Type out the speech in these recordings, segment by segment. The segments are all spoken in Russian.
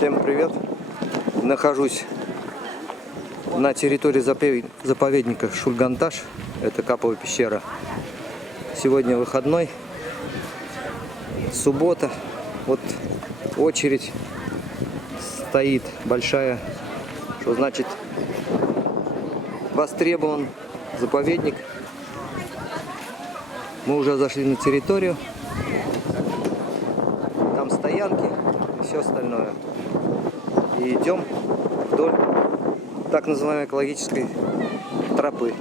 Всем привет! Нахожусь на территории заповедника Шульганташ. Это Каповая пещера. Сегодня выходной, суббота. Вот очередь стоит большая, что значит востребован заповедник. Мы уже зашли на территорию. Там стоянки и все остальное. И идем вдоль так называемой экологической тропы.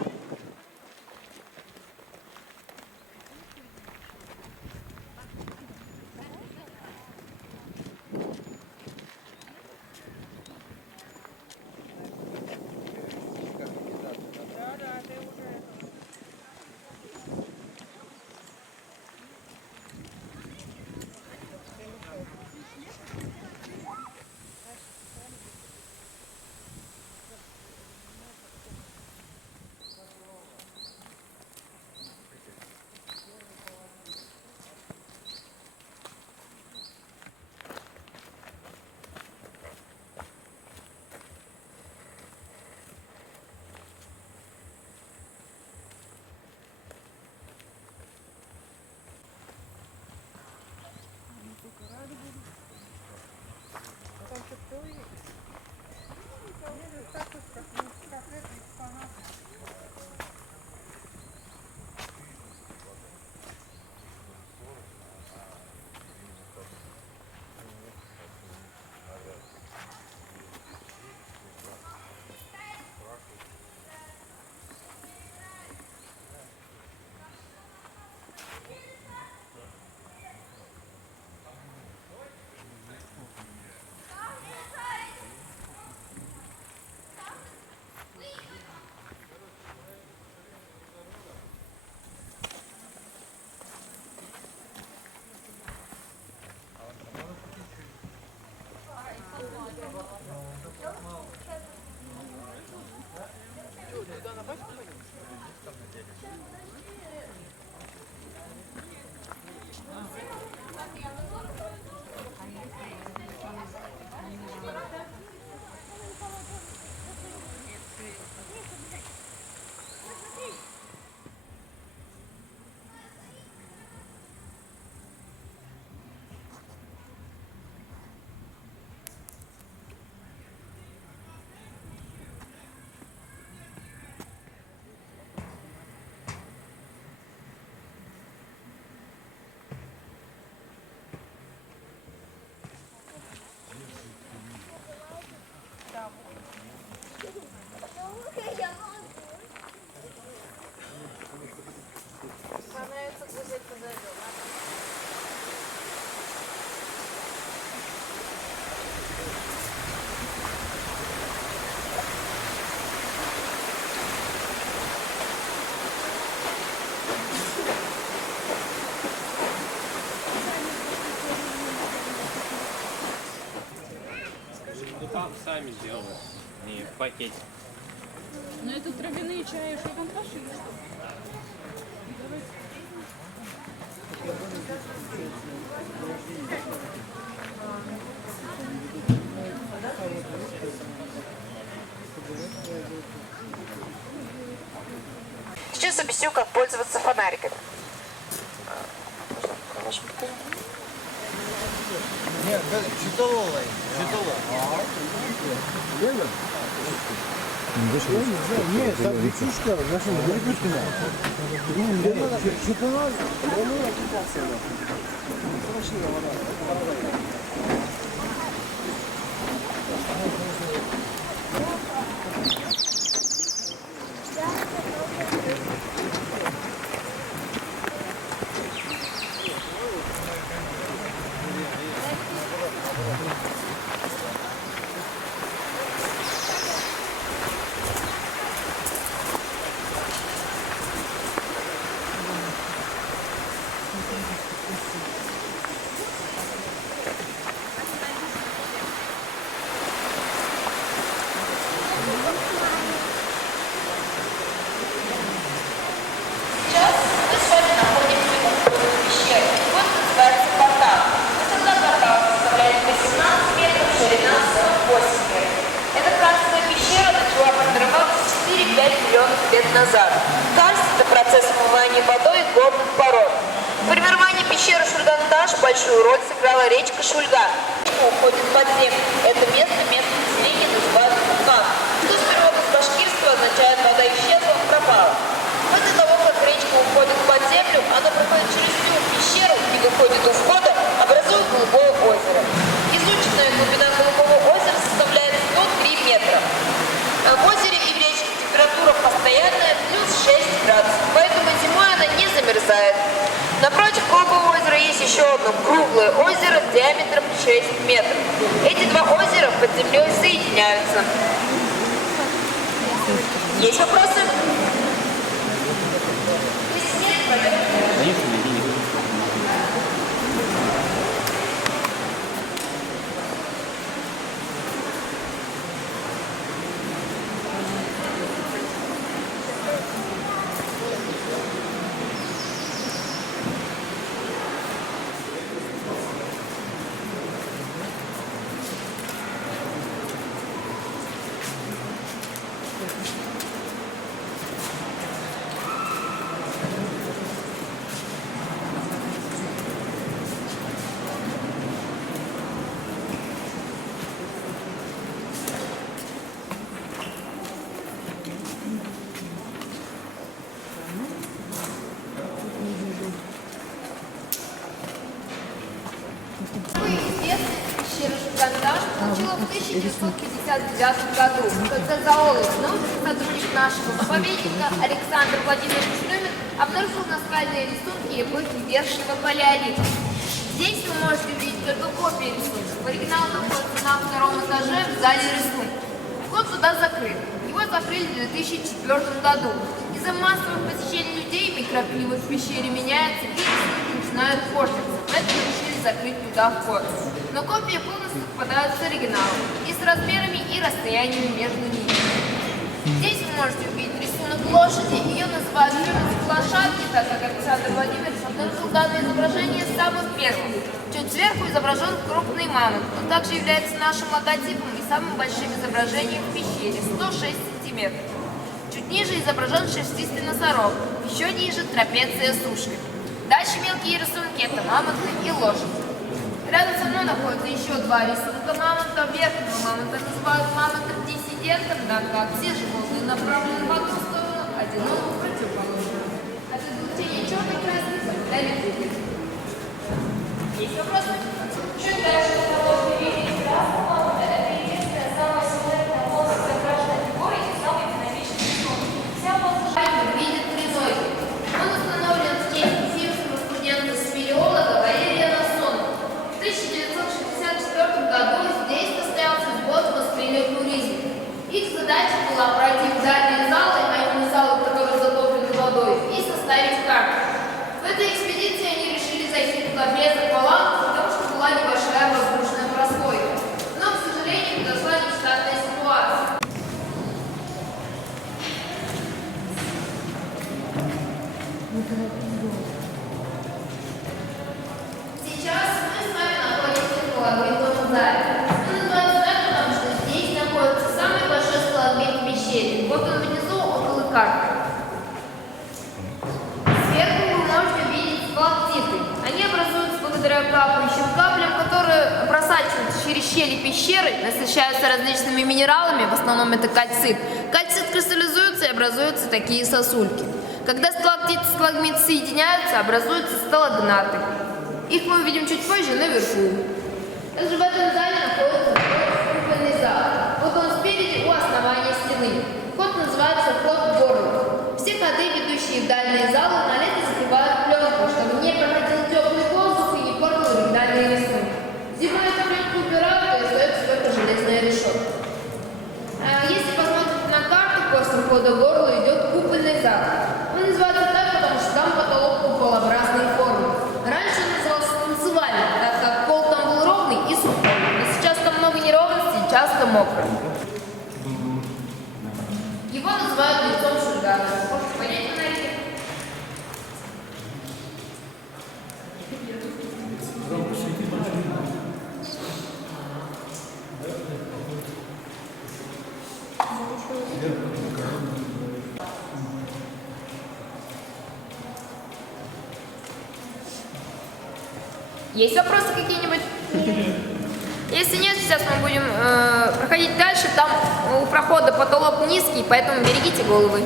Там сами делают, не в пакете. Но это травяные чаи, что там пошли, что? Сейчас объясню, как пользоваться фонариками. Нет, читаловой. Нет, так бичушка, наша грибушка. Читала. назад. Карст – это процесс омывания водой горных пород. В формировании пещеры Шульган-Таш большую роль сыграла речка Шульган. Уходит под землю. Это место населения называют Кукан, что с перевода с башкирского означает «вода исчезла, пропала». После того, как речка уходит под землю, она проходит через всю пещеру и выходит у входа, образуя голубое озеро. Изученная глубина голубого озера составляет 103 метра. В озере и в речке температура постоянная, плюс 6 градусов, поэтому зимой она не замерзает. Напротив голубого озера есть еще одно круглое озеро диаметром 6 метров. Эти два озера под землей соединяются. Есть вопросы? Если нет, пожалуйста. Пещера Шульган-Таш получила в 1959 году, когда зоолог, научный сотрудник нашего заповедника Александр Владимирович Шлюмин обнаружил наскальные рисунки эпохи Верхнего Палеолита. Здесь вы можете увидеть только копии рисунков. Оригинал находится на втором этаже в зале рисунков. Вход туда закрыт. Его закрыли в 2004 году. Из-за массовых посещений людей микроклимат в пещере меняется и рисунки начинают портиться. Поэтому решили закрыть туда вход. Но копии полностью совпадают с оригиналом и с размерами и расстояниями между ними. Здесь вы можете увидеть рисунок лошади. Ее называют шлюминской лошадкой, так как Александр Владимирович обнаружил данное изображение самым первым. Чуть сверху изображен крупный мамонт. Он также является нашим логотипом и самым большим изображением в пещере – 106 сантиметров. Чуть ниже изображен шерстистый носорог, еще ниже трапеция с ушками. Дальше мелкие рисунки – это мамонты и лошадь. Рядом со мной находятся еще два рисунка мамонта. Верхнего мамонта называют мамонтом-диссидентом, так как все животные направлены в одну сторону, один в противоположную. От излучения черной краски соблюдали двигатель. Есть вопросы? Чуть дальше можно видеть красного мамонта. Это единственная самая символичная полностью изображенная фигура и самый динамичный рисунок. Вся полностью видит тризоид. Он установлен в честь сибирского студента-спелеолога Валерия Насонова. В 1964 году здесь состоялся сбор восприятия туризма. Их задача была пройти в дальние залы, а именно залы, которые затоплены водой, и составить карту. В этой экспедиции они решили зайти туда без аквалангов, потому что была небольшая воздушная прослойка. Но, к сожалению, произошла нештатная ситуация. Сейчас мы с вами находимся в сталагмитовом зале. Он называется так, потому что здесь находится самый большой сталагмит в пещере. Вот он внизу, около карты. Сверху вы можете видеть сталактиты. Они образуются благодаря капающим каплям, которые просачиваются через щели пещеры, насыщаются различными минералами, в основном это кальцит. Кальцит кристаллизуется и образуются такие сосульки. Когда сталактит и сталагмит соединяются, образуются сталагнаты. Их мы увидим чуть позже наверху. Также в этом зале находится купольный зал. Вот он спереди у основания стены. Вход называется вход в горло. Все ходы, ведущие в дальние залы, на лето закрывают пленку, чтобы не проходил теплый воздух и не портил оригинальные рисунки. Зимой эту пленку убирают, и остается только железная решетка. Если посмотрите на карту, после входа в горло идет купольный зал. Он называется так, потому что там потолок куполообразной формы. Раньше он назывался танцевальным, так как пол там был ровный и сухой. Но сейчас там много неровностей, часто мокро. Его называют лицом Шульгана. Можете понять, фонарики? Есть вопросы какие-нибудь? Если нет, сейчас мы будем проходить дальше. Там у прохода потолок низкий, поэтому берегите головы.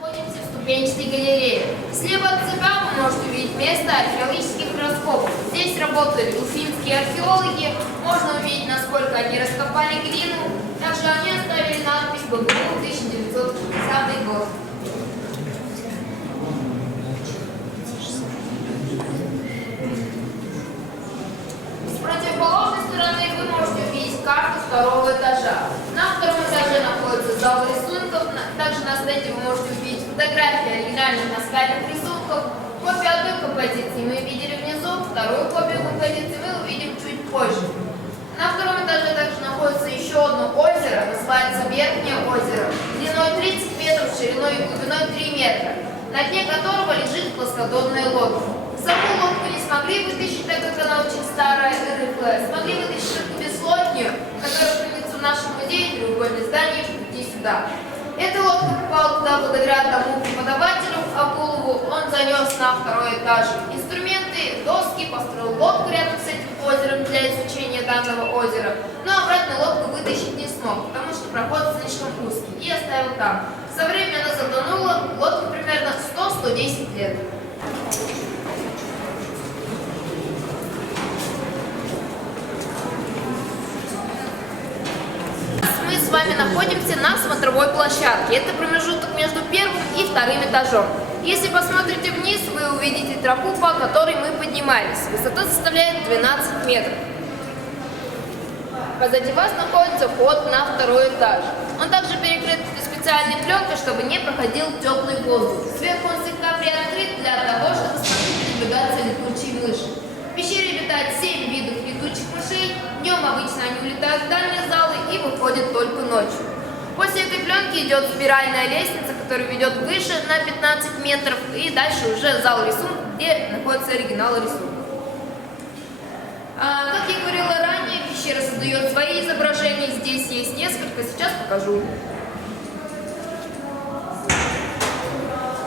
Находимся в ступенчатой галерее. Слева от себя вы можете увидеть место археологических раскопок. Здесь работали уфимские археологи. Можно увидеть, насколько они раскопали глину. Также они оставили надпись «БГУ 1960 год». С противоположной стороны вы можете увидеть карту второго этажа. На втором этаже находится зал рисунков. Также на стенде вы можете увидеть фотографии оригинальных наскальных рисунков. Копию одной композиции мы видели внизу, вторую копию композиции мы увидим чуть позже. На втором этаже также находится еще одно озеро, называется Верхнее озеро, длиной 30 метров, шириной и глубиной 3 метра, на дне которого лежит плоскодонная лодка. Саму лодку не смогли вытащить, так как она очень старая и рыхлая. Смогли вытащить только бесплотнюю, которая хранится в нашем музее, треугольное здание, пути сюда. Эта лодка попала туда благодаря одному преподавателю, а голову он занес на второй этаж. Инструменты, доски, построил лодку рядом с этим озером для изучения данного озера, но обратно лодку вытащить не смог, потому что проход слишком узкий, и оставил там. Со временем она затонула, лодка примерно 100-110 лет. Мы с вами находимся на смотровой площадке. Это промежуток между первым и вторым этажом. Если посмотрите вниз, вы увидите тропу, по которой мы поднимались. Высота составляет 12 метров. Позади вас находится вход на второй этаж. Он также перекрыт специальной пленкой, чтобы не проходил теплый воздух. Сверху он слегка приоткрыт для того, чтобы смогли передвигаться летучие мыши. В пещере обитает 7 видов летучих мышей. Днем обычно они улетают в дальние залы и выходят только ночью. После этой пленки идет спиральная лестница, которая ведет выше на 15 метров, и дальше уже зал рисунков, где находятся оригиналы рисунков. Как я говорила ранее, пещера создает свои изображения, здесь есть несколько, сейчас покажу.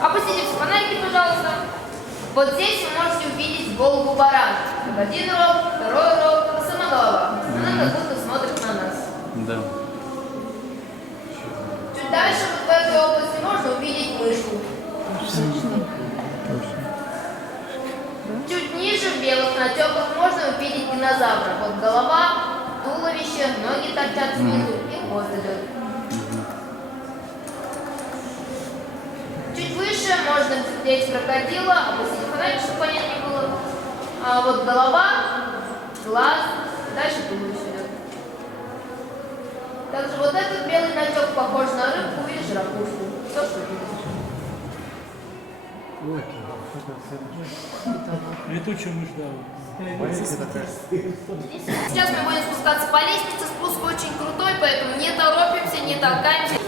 Опустите все фонарики, пожалуйста. Вот здесь вы можете увидеть голову барана. Один рог, второй рог, самоголова. Она как будто смотрит на нас. Да. Чуть дальше вот в этой области можно увидеть мышку. Чуть ниже в белых натеках можно увидеть динозавра. Вот голова, туловище, ноги торчат снизу и хвост идет. Чуть выше можно разглядеть крокодила, опустить фонарик, чтобы понятнее было. А вот голова, глаз, дальше туловище идет. Также вот этот белый натек похож на рыбку или жирафушку. Все, что видишь. Летучая мышь, да. Сейчас мы будем спускаться по лестнице. Спуск очень крутой, поэтому не торопимся, не толкаемся.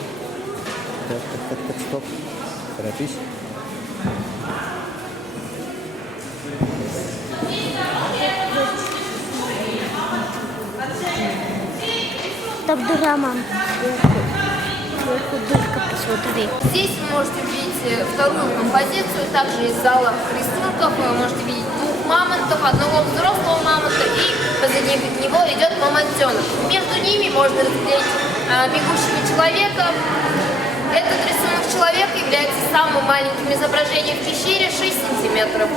Так, стоп. Торопись. Так, дыра, мам. Сверху дырка, посмотри. Здесь вы можете увидеть вторую композицию, также из зала рисунков. Вы можете видеть двух мамонтов, одного взрослого мамонта, и позади него идет мамонтенок. Между ними можно разглядеть бегущего человека. Этот рисунок человека является самым маленьким изображением в пещере, 6 сантиметров.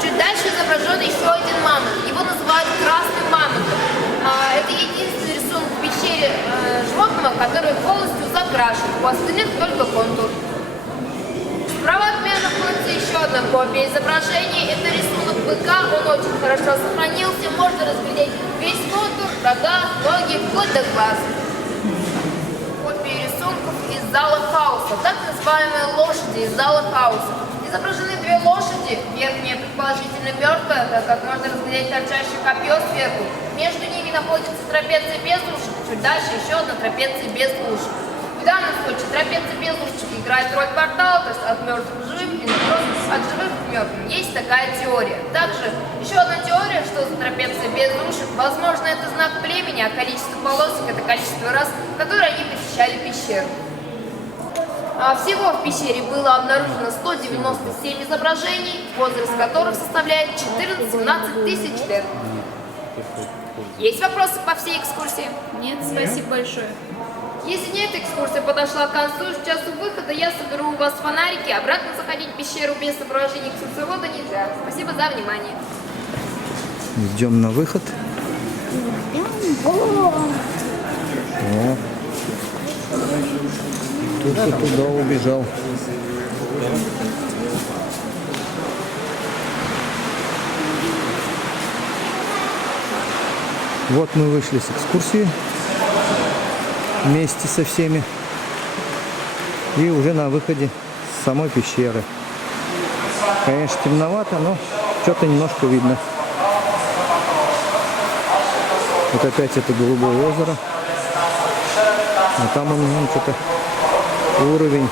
Чуть дальше изображен еще один мамонт. Его называют красным мамонтом. Это единственный рисунок в пещере животного, который полностью закрашен. У остальных только контур. Справа от меня находится еще одна копия изображения. Это рисунок быка. Он очень хорошо сохранился. Можно разглядеть весь контур, рога, ноги, вплоть до глаз. Копии рисунков из зала хаоса. Так называемые лошади из зала хаоса. Изображены две лошади. Верхняя предположительно мертвая, так как можно разглядеть торчащее копье сверху. Между ними находится трапеция без ушек. Чуть дальше еще одна трапеция без ушек. В данном случае трапеция без ушек играет роль портала, то есть от мертвых к живым, или от живых к мертвым. Есть такая теория. Также еще одна теория, что затрапеция без ушек, возможно, это знак племени, а количество полосок — это количество раз, в которые они посещали пещеру. Всего в пещере было обнаружено 197 изображений, возраст которых составляет 14-17 тысяч лет. Есть вопросы по всей экскурсии? Нет, спасибо большое. Если нет, экскурсия подошла к концу, к часу выхода я соберу у вас фонарики, обратно заходить в пещеру без сопровождения экскурсовода нельзя. Спасибо за внимание. Идем на выход. О. Кто-то туда убежал. Вот мы вышли с экскурсии вместе со всеми. И уже на выходе с самой пещеры. Конечно, темновато, но что-то немножко видно. Вот опять это голубое озеро. А там он что-то уровень